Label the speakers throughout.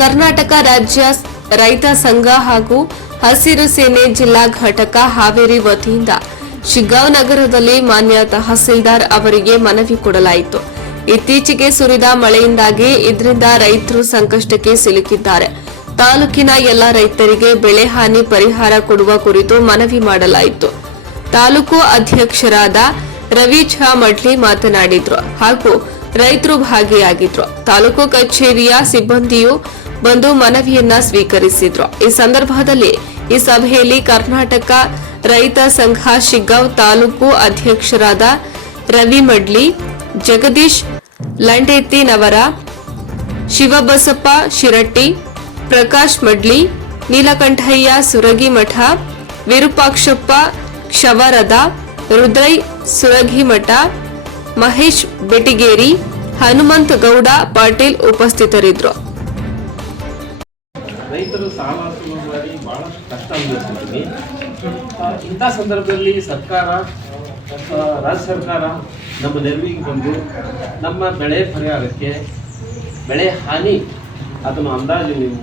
Speaker 1: ಕರ್ನಾಟಕ ರಾಜ್ಯ ರೈತ ಸಂಘ ಹಾಗೂ ಹಸಿರು ಸೇನೆ ಜಿಲ್ಲಾ ಘಟಕ ಹಾವೇರಿ ವತಿಯಿಂದ ಶಿಗ್ಗಾಂವ್ ನಗರದಲ್ಲಿ ಮಾನ್ಯ ತಹಸೀಲ್ದಾರ್ ಅವರಿಗೆ ಮನವಿ ಕೊಡಲಾಯಿತು. ಇತ್ತೀಚೆಗೆ ಸುರಿದ ಮಳೆಯಿಂದಾಗಿ ಇದರಿಂದ ರೈತರು ಸಂಕಷ್ಟಕ್ಕೆ ಸಿಲುಕಿದ್ದಾರೆ. ತಾಲೂಕಿನ ಎಲ್ಲ ರೈತರಿಗೆ ಬೆಳೆ ಹಾನಿ ಪರಿಹಾರ ಕೊಡುವ ಕುರಿತು ಮನವಿ ಮಾಡಲಾಯಿತು. ತಾಲೂಕು ಅಧ್ಯಕ್ಷರಾದ ರವಿ ಮಡ್ಲಿ ಮಾತನಾಡಿದ್ರು ಹಾಗೂ ರೈತರು ಭಾಗಿಯಾಗಿದ್ರು. ತಾಲೂಕು ಕಚೇರಿಯ ಸಿಬ್ಬಂದಿಯು ಬಂದು ಮನವಿಯನ್ನ ಸ್ವೀಕರಿಸಿದ್ರು. ಈ ಸಂದರ್ಭದಲ್ಲಿ ಈ ಸಭೆಯಲ್ಲಿ ಕರ್ನಾಟಕ ರೈತ ಸಂಘ ಶಿಗ್ಗಾಂವ್ ತಾಲೂಕು ಅಧ್ಯಕ್ಷರಾದ ರವಿ ಮಡ್ಲಿ, ಜಗದೀಶ್ ಲಂಡೇತಿನವರ ಶಿವಬಸಪ್ಪ ಶಿರಟ್ಟಿ, ಪ್ರಕಾಶ್ ಮಡ್ಲಿ, ನೀಲಕಂಠಯ್ಯ ಸುರಗಿಮಠ ವಿರೂಪಾಕ್ಷಪ್ಪ ಕ್ಷವರದ, ರುದ್ರೈ ಸುರಗಿಮಠ ಮಹೇಶ್ ಬೆಟಿಗೇರಿ ಹನುಮಂತ ಗೌಡ ಪಾಟೀಲ್ ಉಪಸ್ಥಿತರಿದ್ದರು.
Speaker 2: ರೈತರು ಸಾಲ ಸುಲಭವಾಗಿ ಬಹಳಷ್ಟು ಕಷ್ಟ ಅನುಭವಿಸ್ತೀವಿ. ಇಂಥ ಸಂದರ್ಭದಲ್ಲಿ ಸರ್ಕಾರ ರಾಜ್ಯ ಸರ್ಕಾರ ನಮ್ಮ ನೆರವಿಗೆ ಬಂದು ನಮ್ಮ ಬೆಳೆ ಪರಿಹಾರಕ್ಕೆ ಬೆಳೆ ಹಾನಿ ಅದನ್ನು ಅಂದಾಜು ನೀವು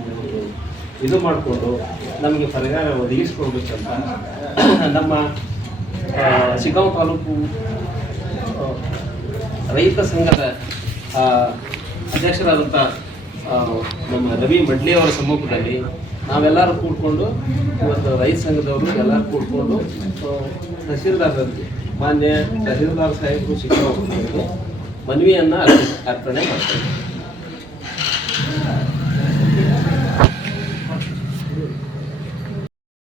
Speaker 2: ಇದು ಮಾಡಿಕೊಂಡು ನಮಗೆ ಪರಿಹಾರ ಒದಗಿಸ್ಕೊಡ್ಬೇಕಂತ ನಮ್ಮ ಶಿಗಾಂವ್ ತಾಲೂಕು ರೈತ ಸಂಘದ ಅಧ್ಯಕ್ಷರಾದಂಥ ನಮ್ಮ ರವಿ ಮಡ್ಲಿ ಅವರ ಸಮ್ಮುಖದಲ್ಲಿ ನಾವೆಲ್ಲರೂ ಕೂಡ್ಕೊಂಡು ಇವತ್ತು ರೈತ ಸಂಘದವರು ಎಲ್ಲರೂ ಕೂಡ್ಕೊಂಡು ತಹಸೀಲ್ದಾರರಲ್ಲಿ ತಹಸೀಲ್ದಾರ್ ಮಾನ್ಯ ತಹಸೀಲ್ದಾರ್ ಸಾಹೇಬರು ಶಿಕ್ಷಣ ಮನವಿಯನ್ನು ಅರ್ಪಣೆ ಮಾಡ್ತಾರೆ